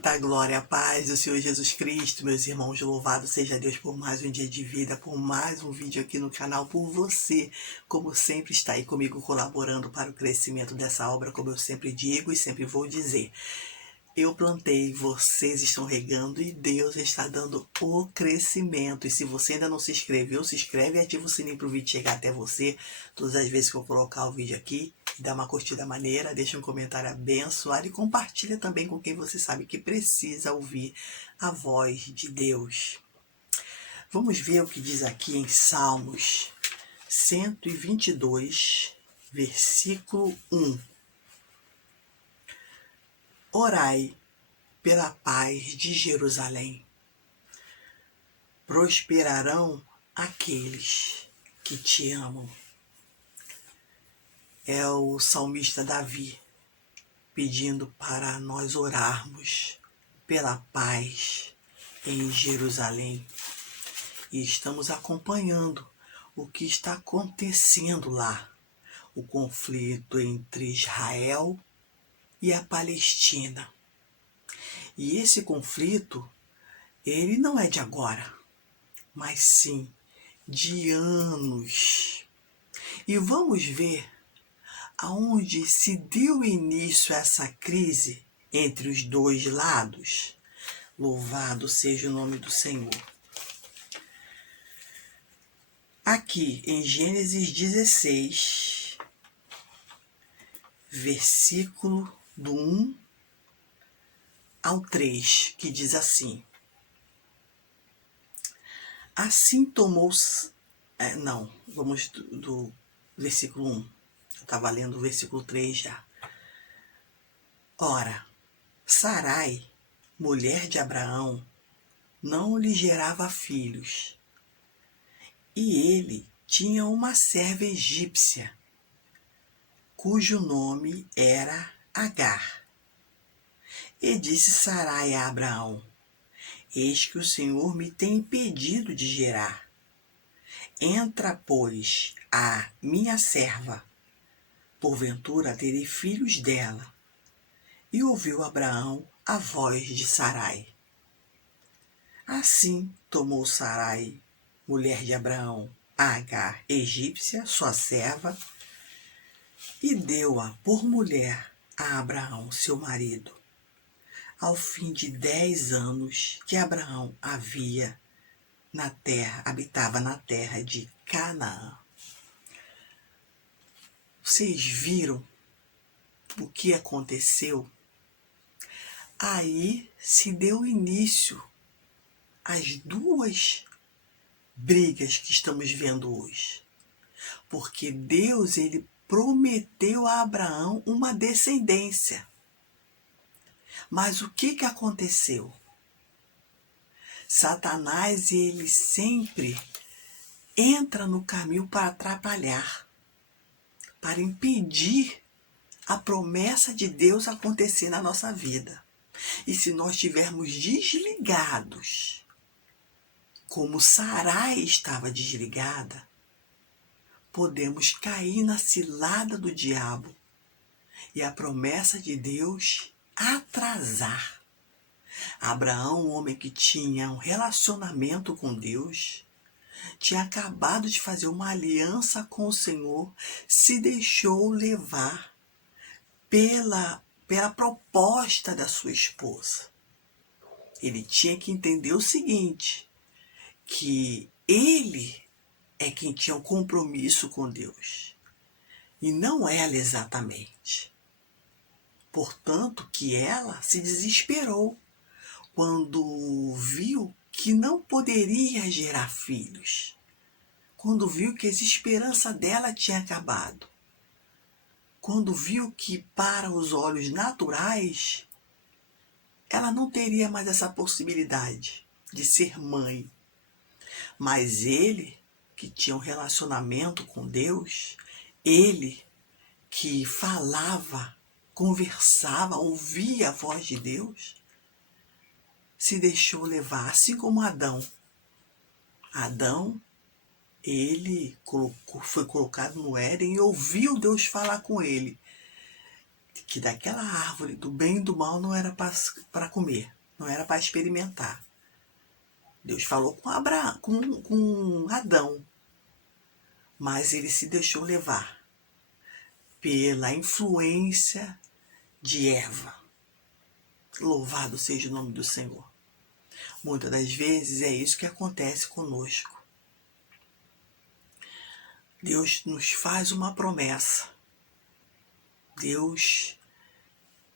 Eita glória, a paz do Senhor Jesus Cristo, meus irmãos, louvado seja Deus por mais um dia de vida, por mais um vídeo aqui no canal, por você, como sempre está aí comigo colaborando para o crescimento dessa obra, como eu sempre digo e sempre vou dizer. Eu plantei, vocês estão regando e Deus está dando o crescimento. E se você ainda não se inscreveu, se inscreve e ativa o sininho para o vídeo chegar até você. Todas as vezes que eu colocar o vídeo aqui, dá uma curtida maneira, deixa um comentário abençoado e compartilha também com quem você sabe que precisa ouvir a voz de Deus. Vamos ver o que diz aqui em Salmos 122, versículo 1. Orai pela paz de Jerusalém. Prosperarão aqueles que te amam. É o salmista Davi pedindo para nós orarmos pela paz em Jerusalém. E estamos acompanhando o que está acontecendo lá. O conflito entre Israel e a Palestina. E esse conflito, ele não é de agora, mas sim de anos. E vamos ver aonde se deu início a essa crise entre os dois lados. Louvado seja o nome do Senhor. Aqui em Gênesis 16, versículo do 1 ao 3, que diz assim. Assim tomou... vamos do versículo 1. Eu estava lendo o versículo 3 já. Ora, Sarai, mulher de Abraão, não lhe gerava filhos. E ele tinha uma serva egípcia, cujo nome era Agar. E disse Sarai a Abraão, eis que o Senhor me tem impedido de gerar. Entra, pois, a minha serva, porventura terei filhos dela. E ouviu Abraão a voz de Sarai. Assim tomou Sarai, mulher de Abraão, a Agar, egípcia, sua serva, e deu-a por mulher a Abraão, seu marido, ao fim de 10 anos que Abraão habitava na terra de Canaã. Vocês viram o que aconteceu? Aí se deu início às duas brigas que estamos vendo hoje. Porque Deus, ele prometeu a Abraão uma descendência. Mas o que aconteceu? Satanás, ele sempre entra no caminho para atrapalhar, para impedir a promessa de Deus acontecer na nossa vida. E se nós estivermos desligados, como Sarai estava desligada, podemos cair na cilada do diabo e a promessa de Deus atrasar. Abraão, um homem que tinha um relacionamento com Deus, tinha acabado de fazer uma aliança com o Senhor, se deixou levar pela proposta da sua esposa. Ele tinha que entender o seguinte, que ele é quem tinha um compromisso com Deus, e não ela exatamente. Portanto, que ela se desesperou quando viu que não poderia gerar filhos, quando viu que a esperança dela tinha acabado, quando viu que para os olhos naturais ela não teria mais essa possibilidade de ser mãe. Mas ele, que tinha um relacionamento com Deus, ele que falava, conversava, ouvia a voz de Deus, se deixou levar, assim como Adão. Adão, ele foi colocado no Éden e ouviu Deus falar com ele. que daquela árvore do bem e do mal não era para comer, não era para experimentar. Deus falou com Abraão, com Adão, mas ele se deixou levar pela influência de Eva. Louvado seja o nome do Senhor. Muitas das vezes é isso que acontece conosco. Deus nos faz uma promessa. Deus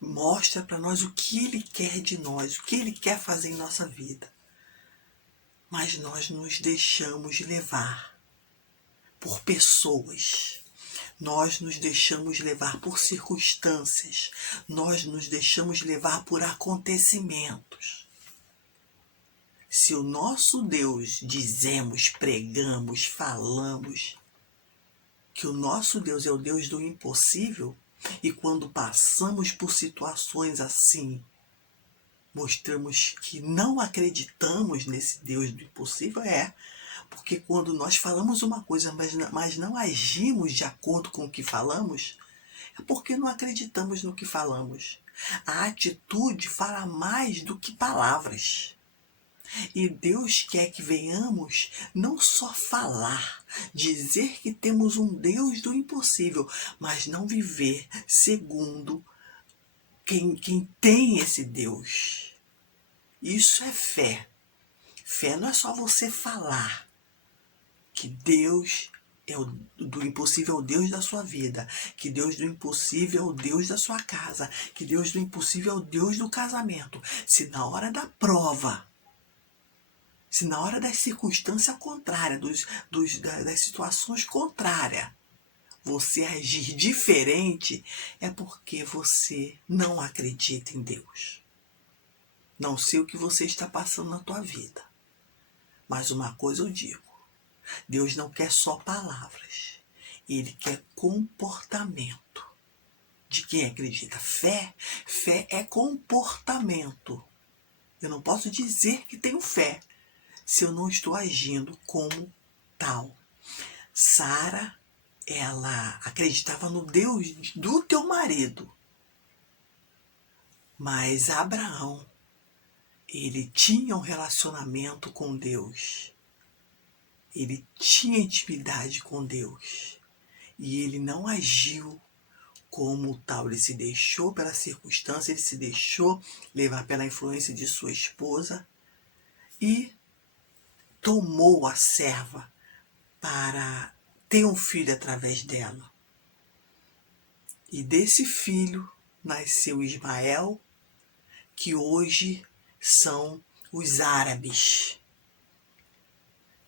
mostra para nós o que Ele quer de nós, o que Ele quer fazer em nossa vida. Mas nós nos deixamos levar por pessoas. Nós nos deixamos levar por circunstâncias. Nós nos deixamos levar por acontecimentos. Se o nosso Deus dizemos, pregamos, falamos que o nosso Deus é o Deus do impossível, e quando passamos por situações assim, mostramos que não acreditamos nesse Deus do impossível, porque quando nós falamos uma coisa, mas não agimos de acordo com o que falamos, é porque não acreditamos no que falamos. A atitude fala mais do que palavras. E Deus quer que venhamos não só falar, dizer que temos um Deus do impossível, mas não viver segundo quem tem esse Deus. Isso é fé. Fé não é só você falar que Deus do impossível é o Deus da sua vida, que Deus do impossível é o Deus da sua casa, que Deus do impossível é o Deus do casamento. Se na hora da prova, se na hora das circunstâncias contrárias, das situações contrárias, você agir diferente, é porque você não acredita em Deus. Não sei o que você está passando na tua vida, mas uma coisa eu digo: Deus não quer só palavras, Ele quer comportamento de quem acredita. Fé é comportamento. Eu não posso dizer que tenho fé se eu não estou agindo como tal. Sara, ela acreditava no Deus do teu marido. Mas Abraão, ele tinha um relacionamento com Deus. Ele tinha intimidade com Deus. E ele não agiu como tal. Ele se deixou pela circunstância, ele se deixou levar pela influência de sua esposa e tomou a serva para ter um filho através dela. E desse filho nasceu Ismael, que hoje são os árabes.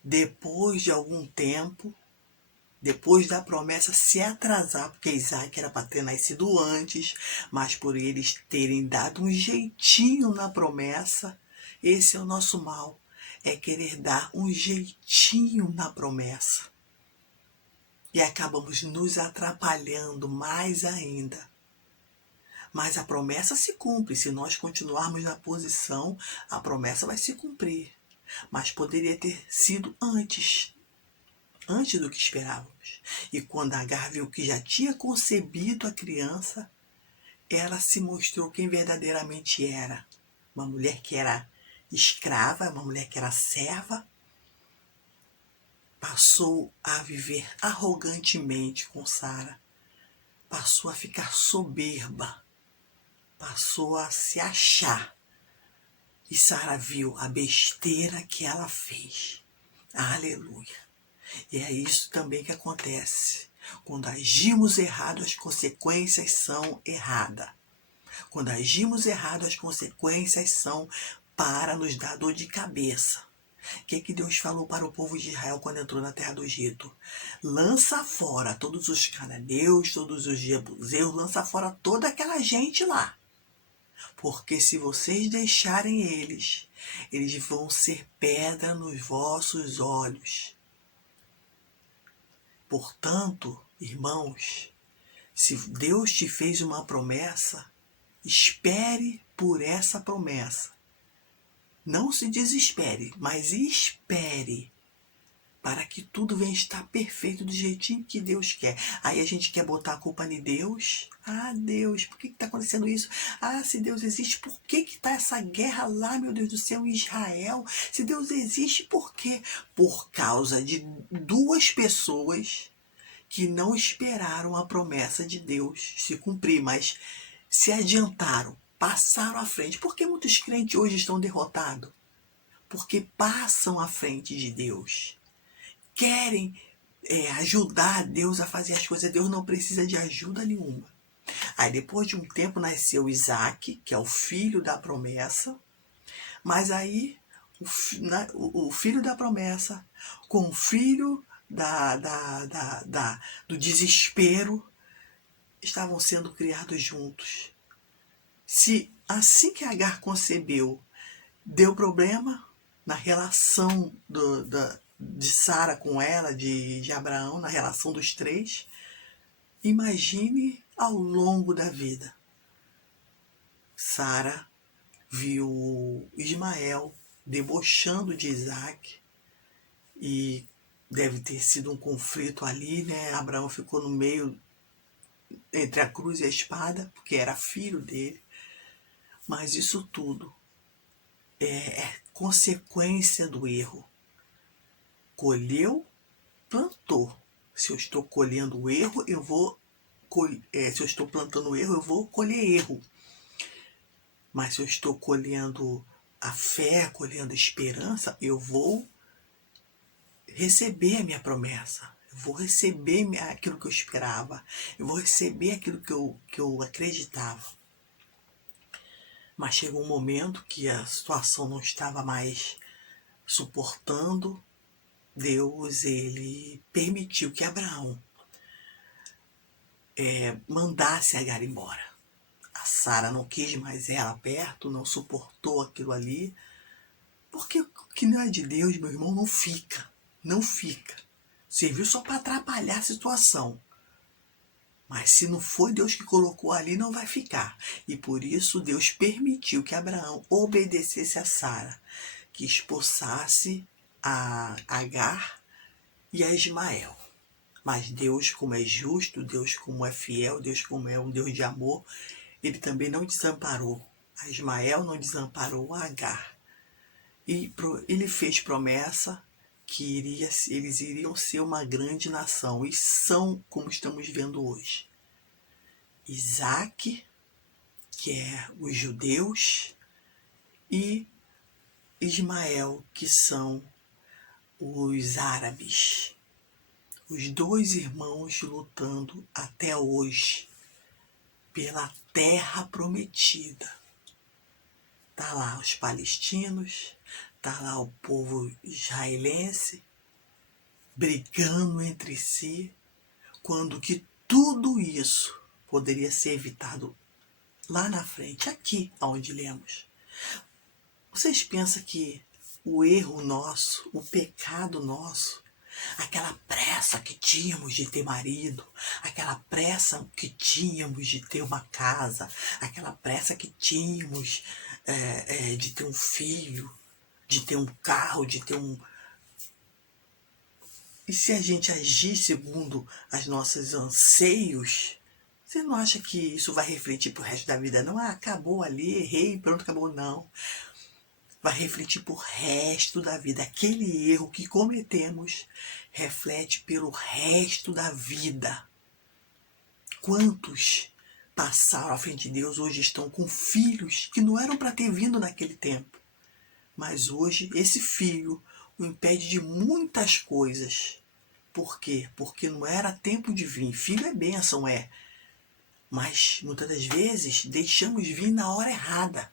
Depois de algum tempo, depois da promessa se atrasar, porque Isaac era para ter nascido antes, mas por eles terem dado um jeitinho na promessa, esse é o nosso mal. É querer dar um jeitinho na promessa. E acabamos nos atrapalhando mais ainda. Mas a promessa se cumpre. Se nós continuarmos na posição, a promessa vai se cumprir. Mas poderia ter sido antes do que esperávamos. E quando Agar viu que já tinha concebido a criança, ela se mostrou quem verdadeiramente era. Uma mulher que era escrava, uma mulher que era serva, passou a viver arrogantemente com Sara, passou a ficar soberba, passou a se achar. E Sara viu a besteira que ela fez. Aleluia. E é isso também que acontece. Quando agimos errado, as consequências são erradas. Quando agimos errado, as consequências são para nos dar dor de cabeça. O que Deus falou para o povo de Israel quando entrou na terra do Egito? Lança fora todos os cananeus, todos os jebuseus, lança fora toda aquela gente lá. Porque se vocês deixarem eles vão ser pedra nos vossos olhos. Portanto, irmãos, se Deus te fez uma promessa, espere por essa promessa. Não se desespere, mas espere para que tudo venha estar perfeito do jeitinho que Deus quer. Aí a gente quer botar a culpa em Deus. Ah, Deus, por que está acontecendo isso? Ah, se Deus existe, por que está essa guerra lá, meu Deus do céu, em Israel? Se Deus existe, por quê? Por causa de duas pessoas que não esperaram a promessa de Deus se cumprir, mas se adiantaram, passaram à frente. Por que muitos crentes hoje estão derrotados? Porque passam à frente de Deus. Querem ajudar Deus a fazer as coisas. Deus não precisa de ajuda nenhuma. Aí depois de um tempo nasceu Isaac, que é o filho da promessa. Mas aí o filho da promessa com o filho do desespero estavam sendo criados juntos. Se assim que Agar concebeu, deu problema na relação de Sara com ela, de Abraão, na relação dos três, imagine ao longo da vida. Sara viu Ismael debochando de Isaac e deve ter sido um conflito ali, né? Abraão ficou no meio entre a cruz e a espada, porque era filho dele. Mas isso tudo é consequência do erro. Colheu, plantou. Se eu estou colhendo o erro, eu vou se eu estou plantando o erro, eu vou colher erro. Mas se eu estou colhendo a fé, colhendo a esperança, eu vou receber a minha promessa. Eu vou receber aquilo que eu esperava. Eu vou receber aquilo que eu acreditava. Mas chegou um momento que a situação não estava mais suportando. Deus, ele permitiu que Abraão mandasse Agar embora. A Sara não quis mais ela perto, não suportou aquilo ali. Porque o que não é de Deus, meu irmão, não fica. Não fica. Serviu só para atrapalhar a situação. Mas se não foi Deus que colocou ali, não vai ficar. E por isso Deus permitiu que Abraão obedecesse a Sara, que expulsasse a Agar e a Ismael. Mas Deus, como é justo, Deus como é fiel, Deus como é um Deus de amor, ele também não desamparou a Ismael, não desamparou a Agar. E ele fez promessa que eles iriam ser uma grande nação. E são, como estamos vendo hoje. Isaac, que é os judeus, e Ismael, que são os árabes. Os dois irmãos lutando até hoje pela terra prometida. Tá lá os palestinos, tá lá o povo israelense brigando entre si, quando que tudo isso poderia ser evitado lá na frente, aqui onde lemos. Vocês pensam que o erro nosso, o pecado nosso, aquela pressa que tínhamos de ter marido, aquela pressa que tínhamos de ter uma casa, aquela pressa que tínhamos de ter um filho, de ter um carro, de ter um... E se a gente agir segundo os nossos anseios, você não acha que isso vai refletir pro resto da vida, não? Ah, acabou ali, errei, pronto, acabou, não. Vai refletir pro resto da vida. Aquele erro que cometemos reflete pelo resto da vida. Quantos passaram à frente de Deus hoje estão com filhos que não eram para ter vindo naquele tempo? Mas hoje esse filho o impede de muitas coisas. Por quê? Porque não era tempo de vir. Filho é bênção, é. Mas muitas das vezes deixamos vir na hora errada.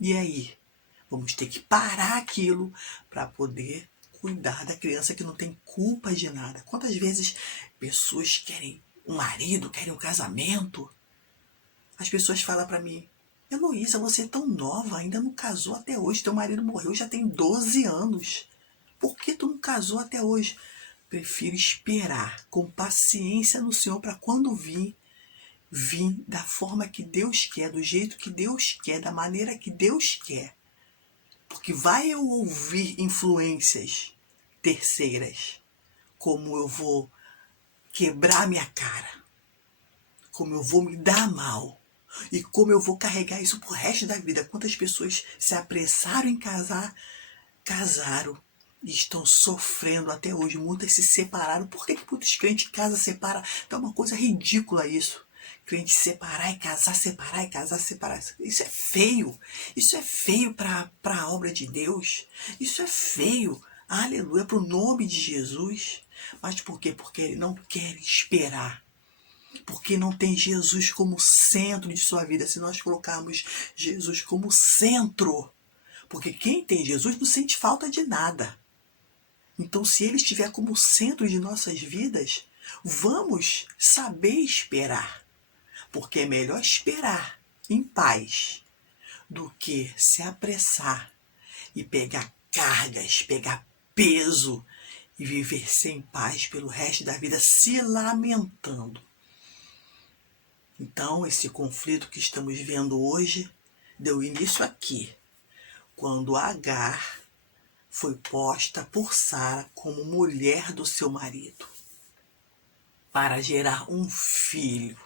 E aí? Vamos ter que parar aquilo para poder cuidar da criança que não tem culpa de nada. Quantas vezes pessoas querem um marido, querem um casamento? As pessoas falam para mim: Heloísa, você é tão nova, ainda não casou até hoje. Teu marido morreu já tem 12 anos. Por que tu não casou até hoje? Prefiro esperar com paciência no Senhor para quando vir da forma que Deus quer, do jeito que Deus quer, da maneira que Deus quer. Porque vai eu ouvir influências terceiras. Como eu vou quebrar minha cara. Como eu vou me dar mal. E como eu vou carregar isso pro resto da vida. Quantas pessoas se apressaram em casar, casaram e estão sofrendo até hoje. Muitas se separaram. Por que muitos crentes casam, separam? Então é uma coisa ridícula isso. Crente separar e casar, separar e casar, separar. Isso é feio. Isso é feio para a obra de Deus. Isso é feio. Aleluia, para o nome de Jesus. Mas por quê? Porque ele não quer esperar. Porque não tem Jesus como centro de sua vida. Se nós colocarmos Jesus como centro, porque quem tem Jesus não sente falta de nada. Então, se ele estiver como centro de nossas vidas, vamos saber esperar. Porque é melhor esperar em paz do que se apressar e pegar cargas, pegar peso e viver sem paz pelo resto da vida se lamentando. Então, esse conflito que estamos vendo hoje deu início aqui, quando Agar foi posta por Sara como mulher do seu marido, para gerar um filho.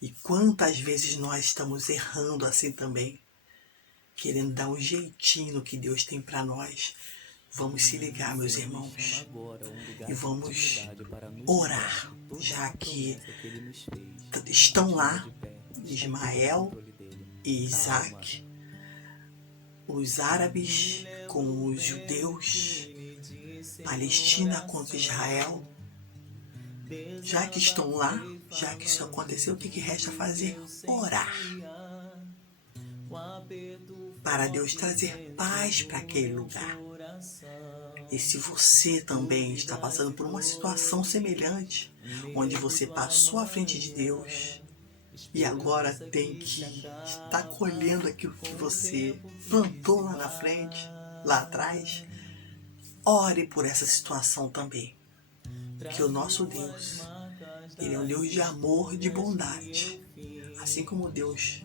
E quantas vezes nós estamos errando assim também, querendo dar um jeitinho no que Deus tem para nós. Vamos se ligar, meus irmãos, e vamos orar, já que estão lá Ismael e Isaac, os árabes com os judeus, Palestina contra Israel. Já que estão lá, já que isso aconteceu, o que resta fazer? Orar. Para Deus trazer paz para aquele lugar. E se você também está passando por uma situação semelhante, onde você passou à frente de Deus e agora tem que estar colhendo aquilo que você plantou lá na frente, lá atrás, ore por essa situação também. Que o nosso Deus, Ele é um Deus de amor, de bondade. Assim como Deus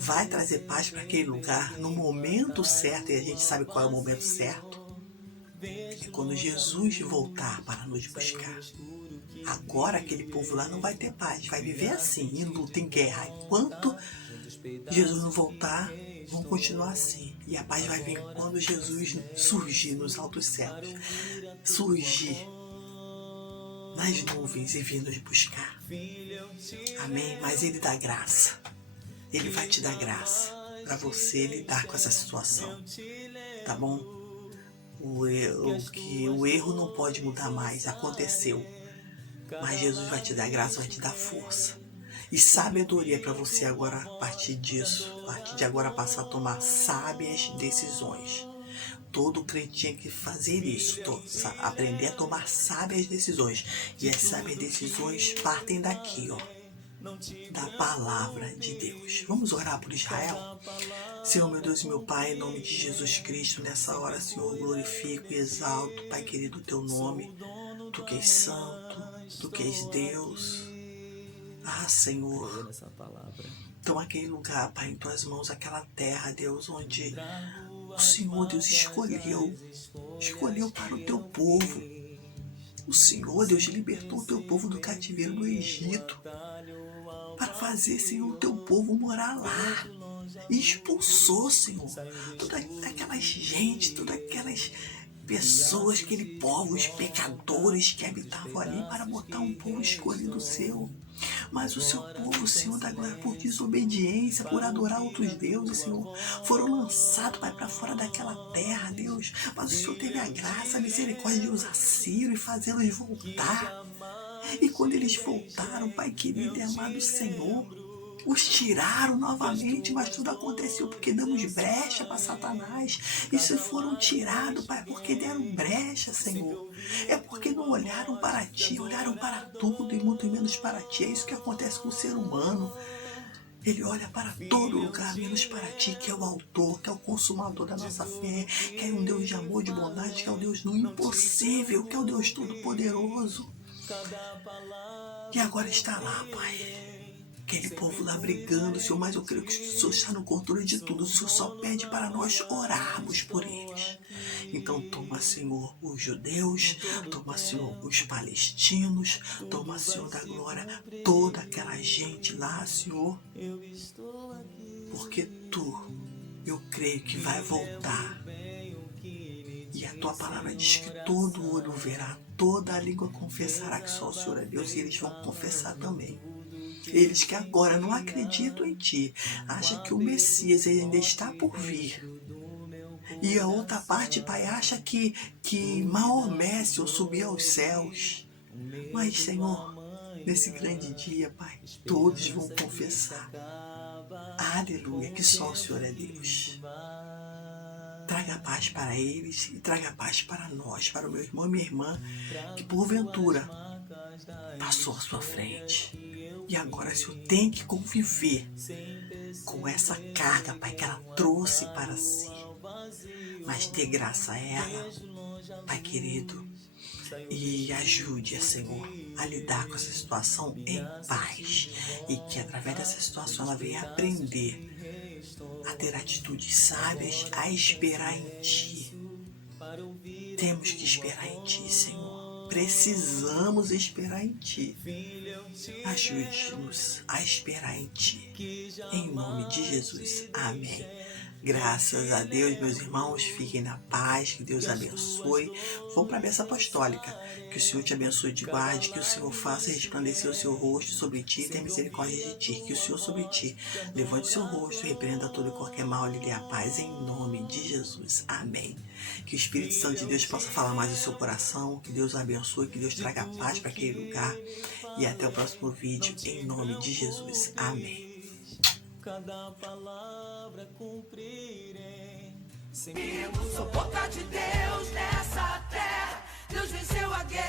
vai trazer paz para aquele lugar no momento certo, e a gente sabe qual é o momento certo, é quando Jesus voltar para nos buscar. Agora aquele povo lá não vai ter paz, vai viver assim, em luta, em guerra. Enquanto Jesus não voltar, vão continuar assim. E a paz vai vir quando Jesus surgir nos altos céus, surgir nas nuvens e vir nos buscar. Amém? Mas Ele dá graça. Ele vai te dar graça para você lidar com essa situação. Tá bom? O erro não pode mudar mais. Aconteceu. Mas Jesus vai te dar graça, vai te dar força. E sabedoria para você agora, a partir disso, a partir de agora passar a tomar sábias decisões. Todo crente tinha que fazer isso, aprender a tomar sábias decisões. E as sábias decisões partem daqui, ó, da palavra de Deus. Vamos orar por Israel? Senhor, meu Deus e meu Pai, em nome de Jesus Cristo, nessa hora, Senhor, glorifico e exalto, Pai querido, o teu nome. Tu que és santo, tu que és Deus. Ah, Senhor. Então, aquele lugar, Pai, em tuas mãos, aquela terra, Deus, onde o Senhor, Deus, escolheu para o teu povo. O Senhor, Deus, libertou o teu povo do cativeiro do Egito para fazer, Senhor, o teu povo morar lá. E expulsou, Senhor, toda aquelas gente, todas aquelas pessoas, aquele povo, os pecadores que habitavam ali, para botar um povo escolhido seu. Mas o seu povo, Senhor da glória, por desobediência, por adorar outros deuses, Senhor, foram lançados, Pai, para fora daquela terra, Deus. Mas o Senhor teve a graça, a misericórdia de usar Ciro e fazê-los voltar. E quando eles voltaram, Pai querido e amado Senhor, os tiraram novamente, mas tudo aconteceu porque damos brecha para Satanás. E se foram tirados, Pai, porque deram brecha, Senhor. É porque não olharam para Ti, olharam para tudo e muito menos para Ti. É isso que acontece com o ser humano. Ele olha para todo lugar, menos para Ti, que é o autor, que é o consumador da nossa fé, que é um Deus de amor, de bondade, que é o Deus do impossível, que é o Deus todo-poderoso. E agora está lá, Pai, aquele povo lá brigando, Senhor, mas eu creio que o Senhor está no controle de tudo. O Senhor só pede para nós orarmos por eles. Então toma, Senhor, os judeus, toma, Senhor, os palestinos, toma, Senhor da glória, toda aquela gente lá, Senhor, porque eu creio que vai voltar. E a tua palavra diz que todo olho verá, toda a língua confessará que só o Senhor é Deus, e eles vão confessar também. Eles que agora não acreditam em ti, acham que o Messias ainda está por vir. E a outra parte, Pai, acha que Maomé, Senhor, subir aos céus. Mas, Senhor, nesse grande dia, Pai, todos vão confessar. Aleluia, que só o Senhor é Deus. Traga paz para eles e traga paz para nós, para o meu irmão e minha irmã, que porventura passou à sua frente. E agora, Senhor, tem que conviver com essa carga, Pai, que ela trouxe para si. Mas dê graça a ela, Pai querido, e ajude-a, Senhor, a lidar com essa situação em paz. E que através dessa situação ela venha aprender a ter atitudes sábias, a esperar em Ti. Temos que esperar em Ti, Senhor. Precisamos esperar em Ti. Ajude-nos a esperar em Ti. Em nome de Jesus. Amém. Graças a Deus, meus irmãos, fiquem na paz, que Deus abençoe. Vamos para a bênção apostólica. Que o Senhor te abençoe e te guarde, que o Senhor faça resplandecer o seu rosto sobre ti e tenha misericórdia de ti. Que o Senhor sobre ti levante o seu rosto, repreenda todo e qualquer mal e lhe dê a paz, em nome de Jesus. Amém. Que o Espírito Santo de Deus possa falar mais no seu coração, que Deus abençoe, que Deus traga paz para aquele lugar. E até o próximo vídeo, em nome de Jesus. Amém. Cada palavra cumprirei. Sou boca de Deus nessa terra. Deus venceu a guerra.